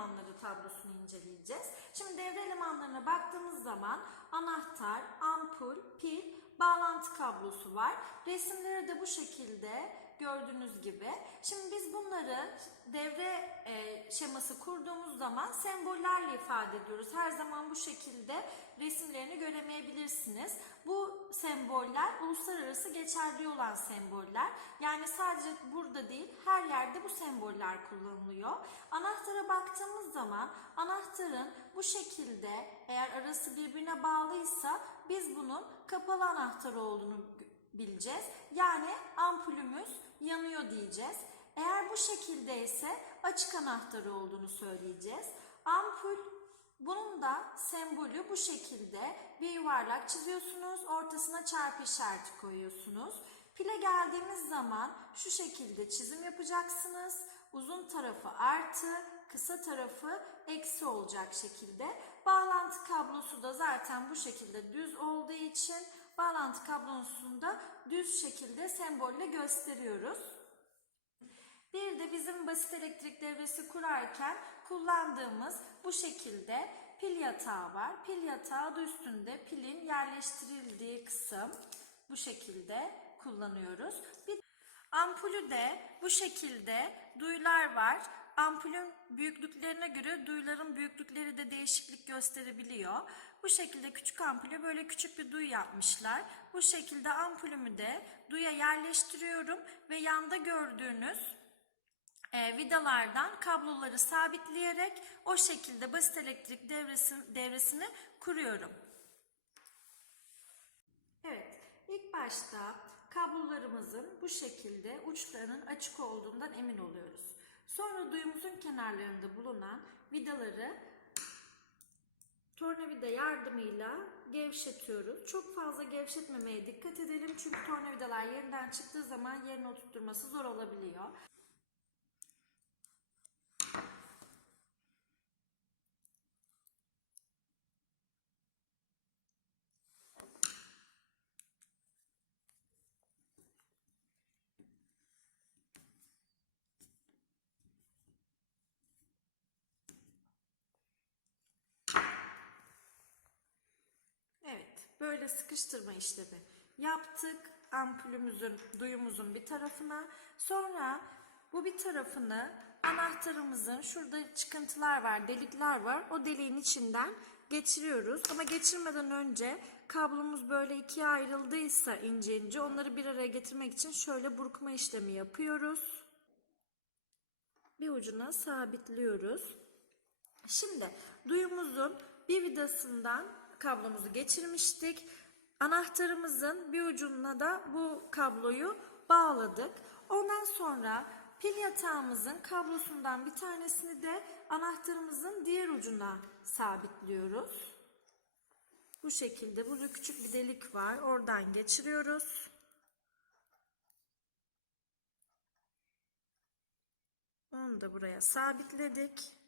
elemanları tablosunu inceleyeceğiz. Şimdi devre elemanlarına baktığımız zaman anahtar, ampul, pil, bağlantı kablosu var. Resimleri de bu şekilde gördüğünüz gibi. Şimdi biz bunları devre e, şeması kurduğumuz zaman sembollerle ifade ediyoruz. Her zaman bu şekilde resimlerini göremeyebilirsiniz. Bu semboller uluslararası geçerli olan semboller. Yani sadece burada değil her yerde bu semboller kullanılıyor. Anahtara baktığımız zaman anahtarın bu şekilde eğer arası birbirine bağlıysa biz bunun kapalı anahtar olduğunu bileceğiz. Yani ampulümüz yanıyor diyeceğiz. Eğer bu şekilde ise açık anahtarı olduğunu söyleyeceğiz. Ampul bunun da sembolü bu şekilde bir yuvarlak çiziyorsunuz. Ortasına çarpı işareti koyuyorsunuz. Pile geldiğimiz zaman şu şekilde çizim yapacaksınız. Uzun tarafı artı, kısa tarafı eksi olacak şekilde. Bağlantı kablosu da zaten bu şekilde düz olduğu için bağlantı kablosunu da düz şekilde sembolle gösteriyoruz. Bir de bizim basit elektrik devresi kurarken kullandığımız bu şekilde pil yatağı var. Pil yatağı da üstünde pilin yerleştirildiği kısım bu şekilde kullanıyoruz. Bir ampulü de bu şekilde duyular var. Ampulün büyüklüklerine göre duyuların büyüklükleri de değişiklik gösterebiliyor. Bu şekilde küçük ampulü böyle küçük bir duy yapmışlar. Bu şekilde ampulümü de duya yerleştiriyorum ve yanda gördüğünüz e, vidalardan kabloları sabitleyerek o şekilde basit elektrik devresi, devresini kuruyorum. Evet, ilk başta kablolarımızın bu şekilde uçlarının açık olduğundan emin oluyoruz. Sonra duyumuzun kenarlarında bulunan vidaları tornavida yardımıyla gevşetiyoruz. Çok fazla gevşetmemeye dikkat edelim çünkü tornavidalar yerinden çıktığı zaman yerine oturtturması zor olabiliyor. Evet, böyle sıkıştırma işlemi yaptık ampulümüzün, duyumuzun bir tarafına. Sonra bu bir tarafını anahtarımızın şurada çıkıntılar var, delikler var. O deliğin içinden geçiriyoruz. Ama geçirmeden önce kablomuz böyle ikiye ayrıldıysa ince ince onları bir araya getirmek için şöyle burkma işlemi yapıyoruz. Bir ucuna sabitliyoruz. Şimdi duyumuzun bir vidasından kablomuzu geçirmiştik. Anahtarımızın bir ucuna da bu kabloyu bağladık. Ondan sonra pil yatağımızın kablosundan bir tanesini de anahtarımızın diğer ucuna sabitliyoruz. Bu şekilde burada küçük bir delik var. Oradan geçiriyoruz. Onu da buraya sabitledik.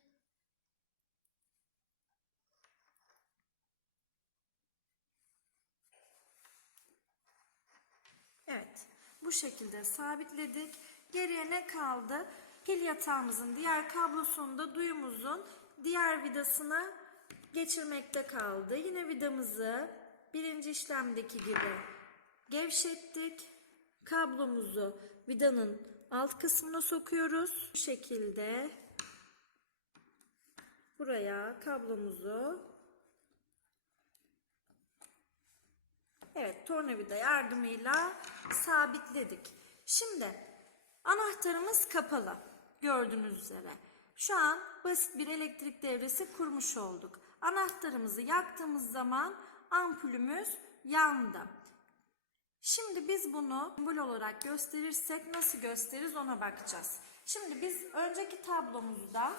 Evet, bu şekilde sabitledik. Geriye ne kaldı? Pil yatağımızın diğer kablosunu da duyumuzun diğer vidasına geçirmekte kaldı. Yine vidamızı birinci işlemdeki gibi gevşettik. Kablomuzu vidanın alt kısmına sokuyoruz. Bu şekilde buraya kablomuzu Evet, tornavida yardımıyla sabitledik. Şimdi anahtarımız kapalı. Gördüğünüz üzere. Şu an basit bir elektrik devresi kurmuş olduk. Anahtarımızı yaktığımız zaman ampulümüz yandı. Şimdi biz bunu symbol olarak gösterirsek nasıl gösteririz ona bakacağız. Şimdi biz önceki tablomuzda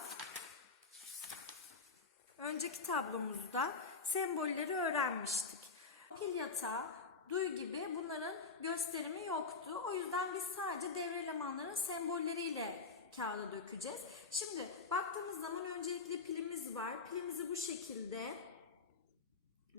önceki tablomuzda sembolleri öğrenmiştik. Pil yatağı, duy gibi bunların gösterimi yoktu. O yüzden biz sadece devre elemanların sembolleriyle kağıda dökeceğiz. Şimdi baktığımız zaman öncelikle pilimiz var. Pilimizi bu şekilde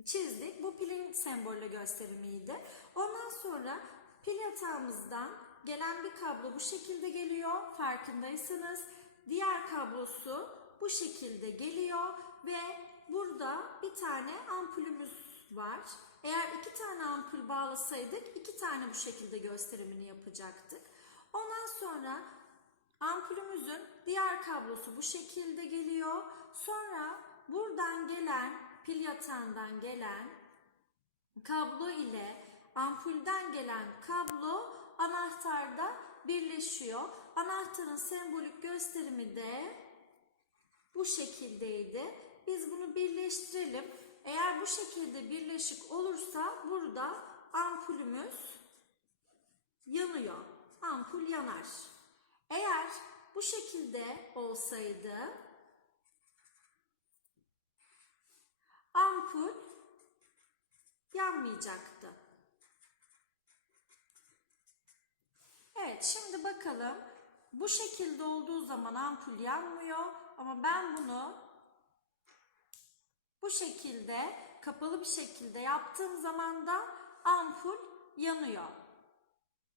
çizdik. Bu pilin sembolle gösterimiydi. Ondan sonra pil yatağımızdan gelen bir kablo bu şekilde geliyor. Farkındaysanız diğer kablosu bu şekilde geliyor ve burada bir tane ampulümüz var. Eğer iki tane ampul bağlasaydık iki tane bu şekilde gösterimini yapacaktık. Ondan sonra ampulümüzün diğer kablosu bu şekilde geliyor. Sonra buradan gelen pil yatağından gelen kablo ile ampulden gelen kablo anahtarda birleşiyor. Anahtarın sembolik gösterimi de bu şekildeydi. Biz bunu birleştirelim. Eğer bu şekilde birleşik olursa burada ampulümüz yanıyor. Ampul yanar. Eğer bu şekilde olsaydı ampul yanmayacaktı. Evet şimdi bakalım. Bu şekilde olduğu zaman ampul yanmıyor ama ben bunu bu şekilde kapalı bir şekilde yaptığım zaman da ampul yanıyor.